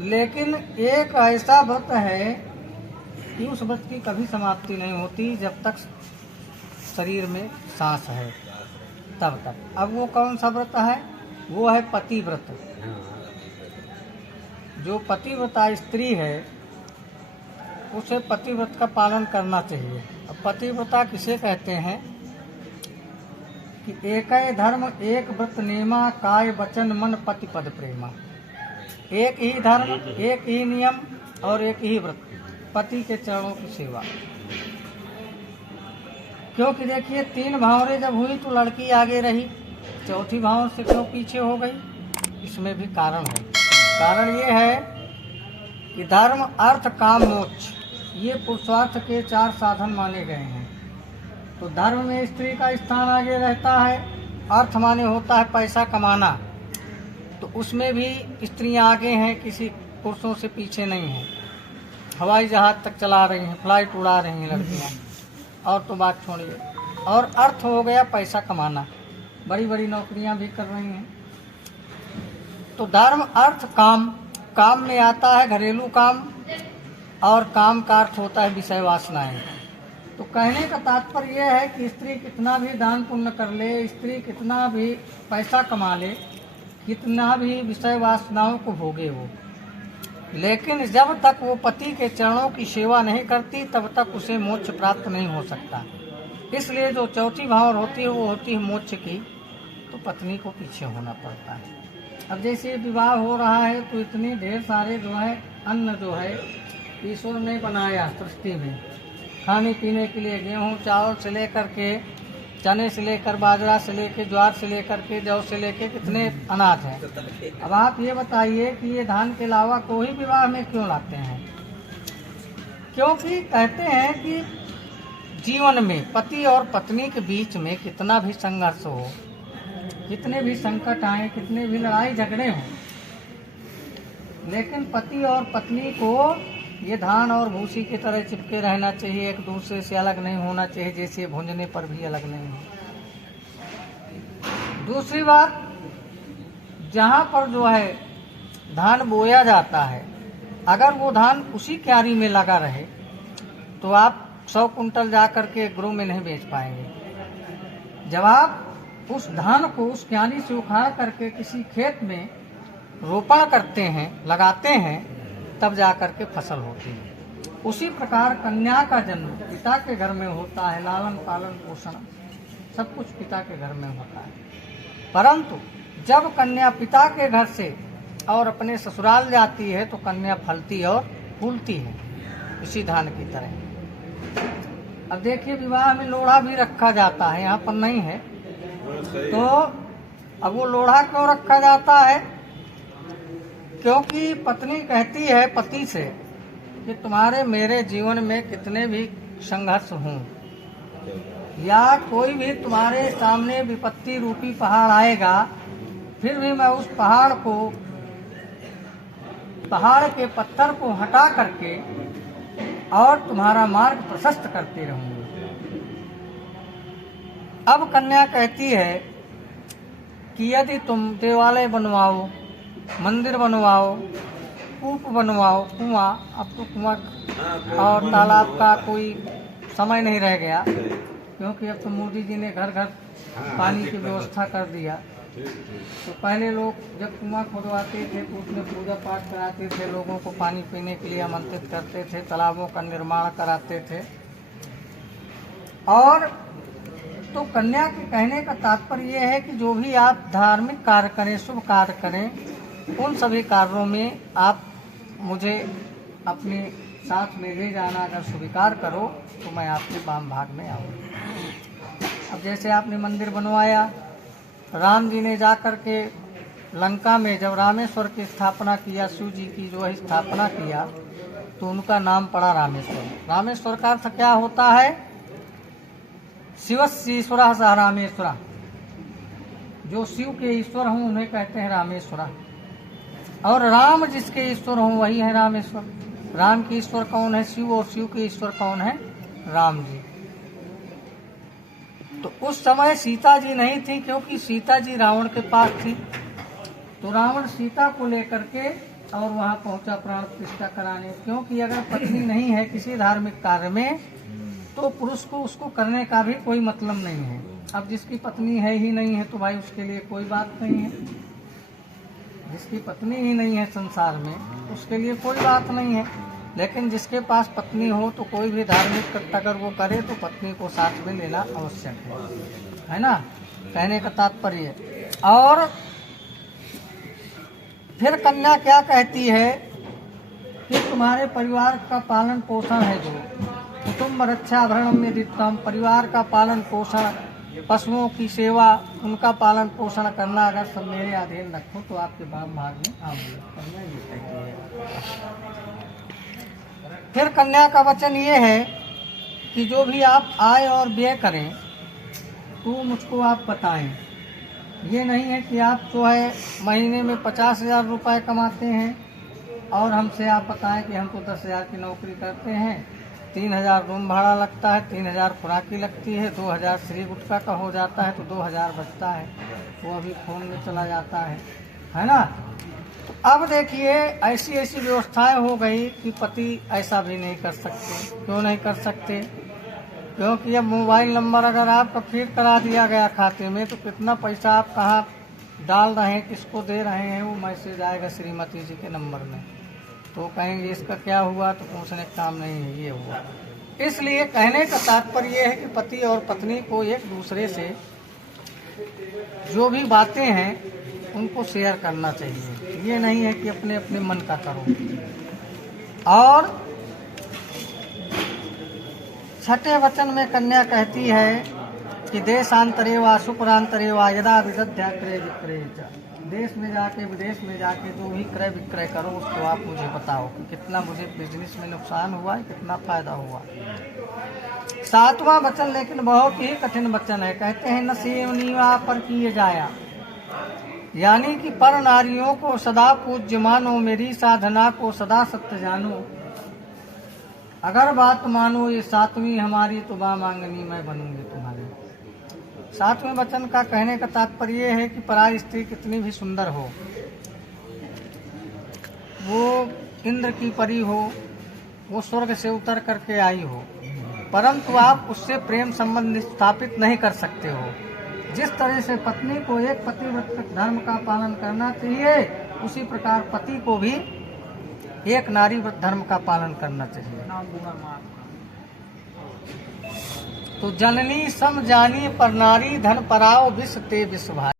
लेकिन एक ऐसा व्रत है कि उस व्रत की कभी समाप्ति नहीं होती जब तक शरीर में सांस है तब तक। अब वो कौन सा व्रत है? वो है पतिव्रत। जो पतिव्रता स्त्री है उसे पतिव्रत का पालन करना चाहिए। अब पतिव्रता किसे कहते हैं कि एक धर्म एक व्रत नेमा काय वचन मन पति पद प्रेमा। एक ही धर्म, एक ही नियम और एक ही व्रत, पति के चरणों की सेवा। क्योंकि देखिए 3 भावरें जब हुई तो लड़की आगे रही, चौथी भाव से क्यों पीछे हो गई? इसमें भी कारण है। कारण ये है कि धर्म अर्थ काम मोक्ष ये पुरुषार्थ के 4 साधन माने गए हैं। तो धर्म में स्त्री का स्थान आगे रहता है। अर्थ माने होता है पैसा कमाना, तो उसमें भी स्त्रियां आगे हैं, किसी पुरुषों से पीछे नहीं हैं। हवाई जहाज तक चला रही हैं, फ्लाइट उड़ा रही हैं लड़कियां, और तो बात छोड़िए। और अर्थ हो गया पैसा कमाना, बड़ी बड़ी नौकरियां भी कर रही हैं। तो धर्म अर्थ काम, काम में आता है घरेलू काम, और काम का अर्थ होता है विषय वासनाएं। तो कहने का तात्पर्य यह है कि स्त्री कितना भी दान पुण्य कर ले, स्त्री कितना भी पैसा कमा ले, कितना भी विषय वासनाओं को भोगे वो, लेकिन जब तक वो पति के चरणों की सेवा नहीं करती तब तक उसे मोक्ष प्राप्त नहीं हो सकता। इसलिए जो चौथी भाव होती है वो होती है मोक्ष की, तो पत्नी को पीछे होना पड़ता है। अब जैसे विवाह हो रहा है तो इतने ढेर सारे जो है अन्न जो है ईश्वर ने बनाया सृष्टि में, खाने पीने के लिए गेहूं चावल से लेकर के, चने से लेकर बाजरा से लेकर, ज्वार से लेकर के, जौ से लेकर कितने अनाज हैं। अब आप ये बताइए कि ये धान के अलावा कोई विवाह में क्यों लाते हैं? क्योंकि कहते हैं कि जीवन में पति और पत्नी के बीच में कितना भी संघर्ष हो, कितने भी संकट आए, कितने भी लड़ाई झगड़े हों, लेकिन पति और पत्नी को ये धान और भूसी की तरह चिपके रहना चाहिए, एक दूसरे से अलग नहीं होना चाहिए, जैसे भूंजने पर भी अलग नहीं हो। दूसरी बात, जहाँ पर जो है धान बोया जाता है, अगर वो धान उसी क्यारी में लगा रहे तो आप 100 कुंटल जा करके ग्रो में नहीं बेच पाएंगे। जब आप उस धान को उस क्यारी से उखाड़ करके किसी खेत में रोपण करते हैं, लगाते हैं, तब जा करके फसल होती है। उसी प्रकार कन्या का जन्म पिता के घर में होता है, लालन पालन पोषण सब कुछ पिता के घर में होता है। परंतु जब कन्या पिता के घर से और अपने ससुराल जाती है तो कन्या फलती और फूलती है, इसी धान की तरह। अब देखिए विवाह में लोढ़ा भी रखा जाता है, यहाँ पर नहीं है। तो अब वो लोढ़ा क्यों रखा जाता है? क्योंकि पत्नी कहती है पति से कि तुम्हारे मेरे जीवन में कितने भी संघर्ष हों या कोई भी तुम्हारे सामने विपत्ति रूपी पहाड़ आएगा, फिर भी मैं उस पहाड़ के पत्थर को हटा करके और तुम्हारा मार्ग प्रशस्त करते रहूंगी। अब कन्या कहती है कि यदि तुम देवालय बनवाओ, मंदिर बनवाओ, कूप बनवाओ, कुआं, अब तो कुआं और तालाब का कोई समय नहीं रह गया, क्योंकि अब तो मोदी जी ने घर घर पानी की व्यवस्था कर दिया। तो पहले लोग जब कुआं खुदवाते थे तो उसमें पूजा पाठ कराते थे, लोगों को पानी पीने के लिए आमंत्रित करते थे, तालाबों का निर्माण कराते थे। और तो कन्या के कहने का तात्पर्य यह है कि जो भी आप धार्मिक कार्य करें, शुभ कार्य करें, उन सभी कार्यों में आप मुझे अपने साथ में ले जाना अगर स्वीकार करो तो मैं आपके वाम भाग में आऊँगा। अब जैसे आपने मंदिर बनवाया, राम जी ने जाकर के लंका में जब रामेश्वर की स्थापना किया, शिव जी की जो है स्थापना किया, तो उनका नाम पड़ा रामेश्वर। रामेश्वर का अर्थ क्या होता है? शिवस्य ईश्वरः सः रामेश्वरः, जो शिव के ईश्वर हों उन्हें कहते हैं रामेश्वर, और राम जिसके ईश्वर हों वही है रामेश्वर। राम के ईश्वर कौन है? शिव, और शिव के ईश्वर कौन है? राम जी। तो उस समय सीता जी नहीं थी, क्योंकि सीता जी रावण के पास थी। तो रावण सीता को लेकर के और वहाँ पहुँचा प्राण प्रतिष्ठा कराने। क्योंकि अगर पत्नी नहीं है किसी धार्मिक कार्य में तो पुरुष को उसको करने का भी कोई मतलब नहीं है। अब जिसकी पत्नी है ही नहीं है तो भाई उसके लिए कोई बात नहीं है। जिसकी पत्नी ही नहीं है संसार में उसके लिए कोई बात नहीं है। लेकिन जिसके पास पत्नी हो तो कोई भी धार्मिक कृत्य अगर वो करे तो पत्नी को साथ में लेना आवश्यक है ना, कहने का तात्पर्य। और फिर कन्या क्या कहती है कि तुम्हारे परिवार का पालन पोषण है जो कुटुम्ब रक्षा भरण में दित्तम, परिवार का पालन पोषण, पशुओं की सेवा, उनका पालन पोषण करना अगर सब मेरे अधीन रखो तो आपके वाम भाग में आमूल करना, ये कहती है। फिर कन्या का वचन ये है कि जो भी आप आय और व्यय करें तो मुझको आप बताएं। ये नहीं है कि आप जो है महीने में 50,000 रुपये कमाते हैं और हमसे आप बताएं कि हम तो 10,000 की नौकरी करते हैं, 3,000 रूम भाड़ा लगता है, 3,000 खुराकी लगती है, 2,000 श्री गुटखा का हो जाता है तो 2,000 बचता है, वो अभी फोन में चला जाता है ना। तो अब देखिए ऐसी ऐसी व्यवस्थाएं हो गई कि पति ऐसा भी नहीं कर सकते। क्यों नहीं कर सकते? क्योंकि अब मोबाइल नंबर अगर आपका फीड करा दिया गया खाते में तो कितना पैसा आप कहाँ डाल रहे हैं, किसको दे रहे हैं, वो मैसेज आएगा श्रीमती जी के नंबर में। तो कहेंगे इसका क्या हुआ, तो पूछने का काम नहीं है, ये हुआ। इसलिए कहने का तात्पर्य ये है कि पति और पत्नी को एक दूसरे से जो भी बातें हैं उनको शेयर करना चाहिए। ये नहीं है कि अपने अपने मन का करो। और छठे वचन में कन्या कहती है कि देशांतरे वा शुक्रांतरे वा यदा विदध्या क्रय विक्रय, देश में जाके विदेश में जाके जो भी क्रय विक्रय करो उसको आप मुझे बताओ कि कितना मुझे बिजनेस में नुकसान हुआ है, कितना फायदा हुआ। सातवां वचन लेकिन बहुत ही कठिन वचन है। कहते हैं न सेवनीवा पर किए जाया, यानी कि पर नारियों को सदा पूज्य मानो, मेरी साधना को सदा सत्य जानो। अगर बात मानो ये सातवीं हमारी तो बा मांगनी मैं बनूंगी तुम्हारे। सातवें वचन का कहने का तात्पर्य है कि पराई स्त्री कितनी भी सुंदर हो, वो इंद्र की परी हो, वो स्वर्ग से उतर करके आई हो, परंतु आप उससे प्रेम संबंध स्थापित नहीं कर सकते हो। जिस तरह से पत्नी को एक पतिव्रत धर्म का पालन करना चाहिए उसी प्रकार पति को भी एक नारी व्रत धर्म का पालन करना चाहिए। तो जननी सम जानी पर नारी धन पराओ विष ते विष भाई।